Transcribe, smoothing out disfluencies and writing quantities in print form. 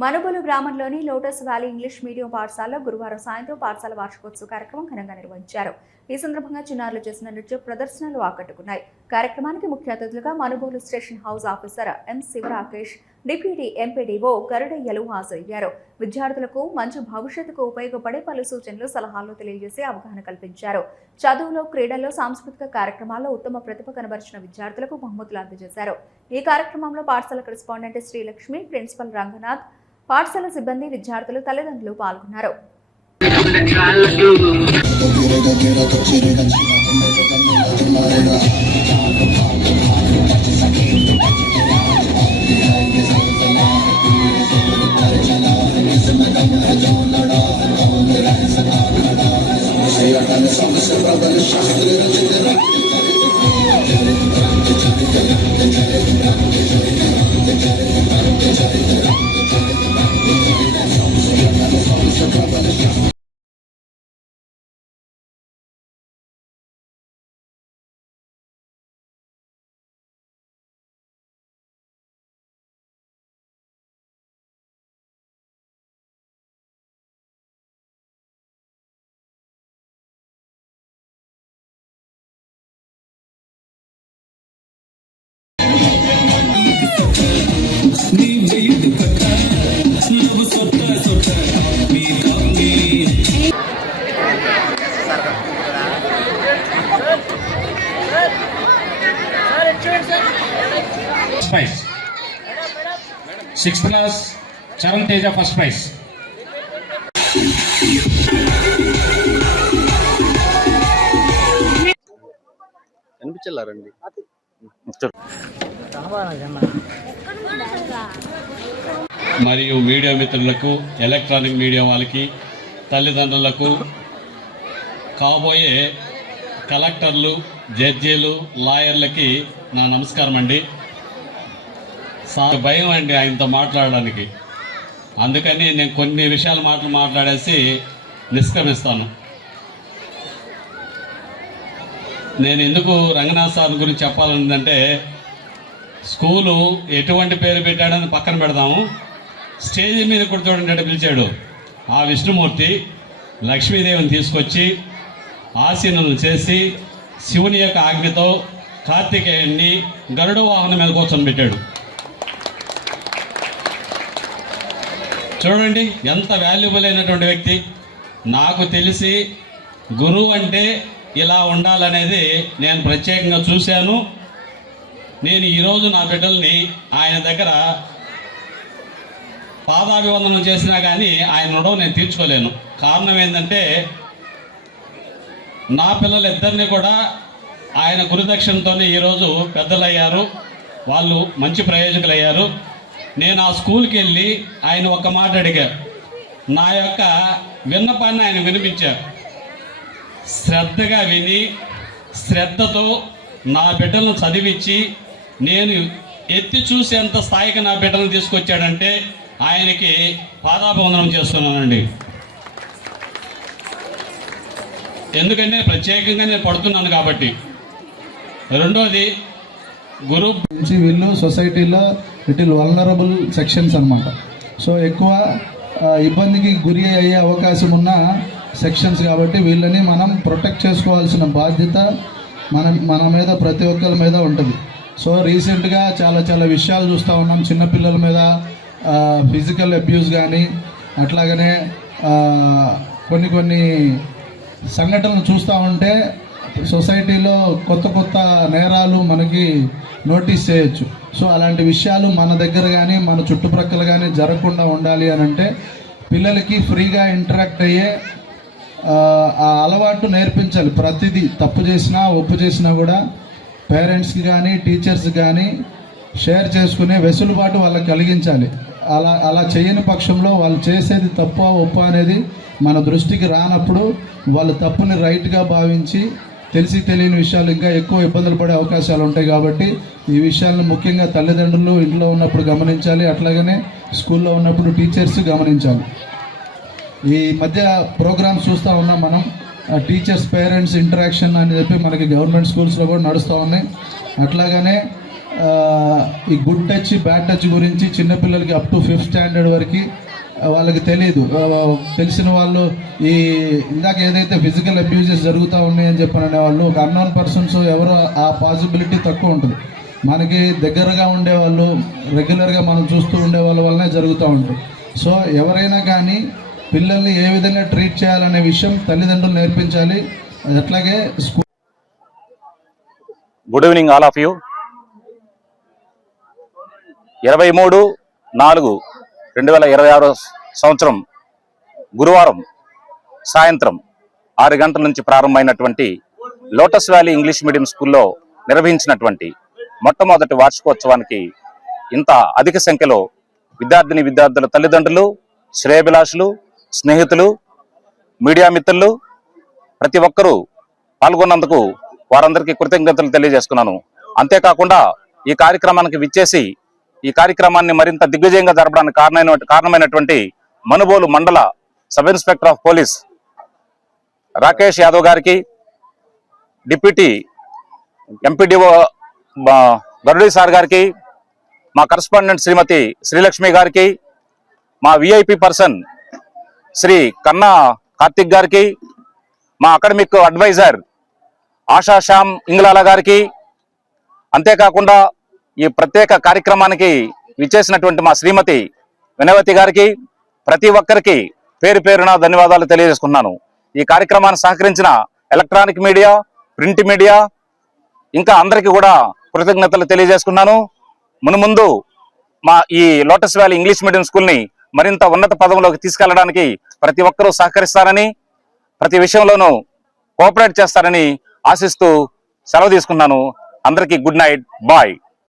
మనుబోలు గ్రామంలోని lotus valley English medium పాఠశాలలో గురువారం సాయంత్రం పాఠశాల వార్షికోత్సవ కార్యక్రమం ఘనంగా నిర్వహించారు. ఈ సందర్భంగా చిన్నారులు చేసిన నృత్య ప్రదర్శనలు ఆకట్టుకున్నాయి. కార్యక్రమానికి ముఖ్య అతిథులుగా Manubolu station house officer M Sivarakesh, deputy MPDO గరుడయ్యలు హాజరయ్యారు. విద్యార్థులకు మంచి భవిష్యత్తుకు ఉపయోగపడే పలు సూచనలు, సలహాలు తెలియజేసి అవగాహన కల్పించారు. చదువులో, క్రీడల్లో, సాంస్కృతిక కార్యక్రమాల్లో ఉత్తమ ప్రతిభ కనబరిచిన విద్యార్థులకు బహుమతులు అందజేశారు. ఈ కార్యక్రమంలో పాఠశాల కరెస్పాండెంట్ శ్రీలక్ష్మి, ప్రిన్సిపల్ రంగనాథ్, పాఠశాల సిబ్బంది, విద్యార్థులు, తల్లిదండ్రులు పాల్గొన్నారు. Prize. 6th class Charan Teja first prize. అనిపించారండి. మరియు మీడియా మిత్రులకు, ఎలక్ట్రానిక్ మీడియా వాళ్ళకి, తల్లిదండ్రులకు, కాబోయే కలెక్టర్లు, జడ్జీలు, లాయర్లకి నా నమస్కారం అండి. భయం అండి ఆయనతో మాట్లాడడానికి, అందుకని నేను కొన్ని విషయాలు మాట్లాడేసి నిష్క్రమిస్తాను. నేను ఎందుకు రంగనాథ్ సార్ గురించి చెప్పాలంటే, స్కూలు ఎటువంటి పేరు పెట్టాడని పక్కన పెడదాము, స్టేజ్ మీద కూడా చూడండి పిలిచాడు. ఆ విష్ణుమూర్తి లక్ష్మీదేవిని తీసుకొచ్చి ఆసీనులను చేసి శివుని యొక్క ఆజ్ఞతో కార్తికేయుణ్ణి గరుడ వాహనం మీద కూర్చొని పెట్టాడు. చూడండి ఎంత వాల్యుబుల్ అయినటువంటి వ్యక్తి. నాకు తెలిసి గురువు అంటే ఇలా ఉండాలనేది నేను ప్రత్యేకంగా చూశాను. నేను ఈరోజు నా బిడ్డల్ని ఆయన దగ్గర పాదాభివందనం చేసినా కానీ ఆయన రుణం నేను తీర్చుకోలేను. కారణం ఏంటంటే, నా పిల్లలిద్దరినీ కూడా ఆయన గురుదక్షిణతోనే ఈరోజు పెద్దలయ్యారు, వాళ్ళు మంచి ప్రయోజకులు అయ్యారు. నేను ఆ స్కూల్కి వెళ్ళి ఆయన ఒక మాట అడిగా, నా యొక్క విన్నపాన్ని ఆయన వినిపించారు. శ్రద్ధగా విని శ్రద్ధతో నా బిడ్డలను చదివించి నేను ఎత్తి చూసేంత స్థాయికి నా బిడ్డలను తీసుకొచ్చాడంటే ఆయనకి పాదాభివందనం చేస్తున్నానండి. ఎందుకంటే ప్రత్యేకంగా నేను పడుతున్నాను కాబట్టి. రెండోది, గురు నుంచి వీళ్ళు సొసైటీలో లిటిల్ వల్నరబుల్ సెక్షన్స్ అన్నమాట. సో ఎక్కువ ఇబ్బందికి గురి అయ్యే అవకాశం ఉన్న సెక్షన్స్ కాబట్టి వీళ్ళని మనం ప్రొటెక్ట్ చేసుకోవాల్సిన బాధ్యత మన మీద, ప్రతి ఒక్కరి మీద ఉంటుంది. సో రీసెంట్గా చాలా విషయాలు చూస్తూ ఉన్నాం. చిన్నపిల్లల మీద ఫిజికల్ అబ్యూస్ కానీ, అట్లాగనే కొన్ని సంఘటనలు చూస్తూ ఉంటే సొసైటీలో కొత్త నేరాలు మనకి నోటీస్ చేయొచ్చు. సో అలాంటి విషయాలు మన దగ్గర కానీ మన చుట్టుప్రక్కల కానీ జరగకుండా ఉండాలి అని అంటే పిల్లలకి ఫ్రీగా ఇంటరాక్ట్ అయ్యే ఆ అలవాటు నేర్పించాలి. ప్రతిదీ తప్పు చేసినా, ఒప్పు చేసినా కూడా పేరెంట్స్కి కానీ టీచర్స్కి కానీ షేర్ చేసుకునే వెసులుబాటు వాళ్ళకి కలిగించాలి. అలా చేయని పక్షంలో వాళ్ళు చేసేది తప్ప ఒప్ప అనేది మన దృష్టికి రానప్పుడు వాళ్ళు తప్పుని రైట్గా భావించి తెలిసి తెలియని విషయాలు ఇంకా ఎక్కువ ఇబ్బందులు పడే అవకాశాలు ఉంటాయి. కాబట్టి ఈ విషయాలను ముఖ్యంగా తల్లిదండ్రులు ఇంట్లో ఉన్నప్పుడు గమనించాలి, అట్లాగనే స్కూల్లో ఉన్నప్పుడు టీచర్స్ గమనించాలి. ఈ మధ్య ప్రోగ్రామ్స్ చూస్తూ ఉన్నాం మనం, టీచర్స్ పేరెంట్స్ ఇంటరాక్షన్ అని చెప్పి మనకి గవర్నమెంట్ స్కూల్స్లో కూడా నడుస్తూ ఉన్నాయి. అట్లాగనే ఈ గుడ్ టచ్ బ్యాడ్ టచ్ గురించి చిన్నపిల్లలకి అప్ టు 5th స్టాండర్డ్ వరకు వాళ్ళకి తెలియదు. తెలిసిన వాళ్ళు ఈ ఇందాక ఏదైతే ఫిజికల్ అబ్యూజెస్ జరుగుతూ ఉన్నాయని చెప్పని అనేవాళ్ళు ఒక అన్నోన్ పర్సన్స్ ఎవరో ఆ పాసిబిలిటీ తక్కువ ఉంటుంది. మనకి దగ్గరగా ఉండేవాళ్ళు రెగ్యులర్గా మనం చూస్తూ ఉండే వాళ్ళ వల్లనే జరుగుతూ ఉంటుంది. సో ఎవరైనా కానీ పిల్లల్ని ఏ విధంగా ట్రీట్ చేయాలనే విషయం తల్లిదండ్రులు నేర్పించాలి. అట్లాగే school. Good evening all of you. 23/4/2026 సంవత్సరం గురువారం సాయంత్రం 6 గంటల నుంచి ప్రారంభమైనటువంటి లోటస్ వ్యాలీ ఇంగ్లీష్ మీడియం స్కూల్లో నిర్వహించినటువంటి మొట్టమొదటి వార్షికోత్సవానికి ఇంత అధిక సంఖ్యలో విద్యార్థుల తల్లిదండ్రులు, శ్రేయభిలాషులు, స్నేహితులు, మీడియా మిత్రులు ప్రతి ఒక్కరూ పాల్గొన్నందుకు వారందరికీ కృతజ్ఞతలు తెలియజేస్తున్నాను. అంతేకాకుండా ఈ కార్యక్రమానికి విచ్చేసి ఈ కార్యక్రమాన్ని మరింత దిగ్విజయంగా జరపడానికి కారణమైనటువంటి మనుబోలు మండల sub inspector of police Rakesh Yadav గారికి, డిప్యూటీ ఎంపీడీఓ గరుడీ సార్ గారికి, మా కరస్పాండెంట్ శ్రీమతి శ్రీలక్ష్మి గారికి, మా విఐపి పర్సన్ శ్రీ కన్నా కార్తిక్ గారికి, మా అకాడమిక్ అడ్వైజర్ ఆశా శ్యామ్ ఇంగ్లాల గారికి, అంతేకాకుండా ఈ ప్రత్యేక కార్యక్రమానికి విచ్చేసినటువంటి మా శ్రీమతి వినయవతి గారికి, ప్రతి ఒక్కరికి పేరు పేరున ధన్యవాదాలు తెలియజేసుకున్నాను. ఈ కార్యక్రమాన్ని సహకరించిన ఎలక్ట్రానిక్ మీడియా, ప్రింట్ మీడియా ఇంకా అందరికీ కూడా కృతజ్ఞతలు తెలియజేసుకున్నాను. మున్ముందు మా ఈ లోటస్ వ్యాలీ ఇంగ్లీష్ మీడియం స్కూల్ని మరింత ఉన్నత పదంలోకి తీసుకెళ్లడానికి ప్రతి ఒక్కరూ సహకరిస్తారని, ప్రతి విషయంలోనూ కోఆపరేట్ చేస్తారని ఆశిస్తూ సెలవు తీసుకున్నాను. అందరికీ గుడ్ నైట్, బాయ్.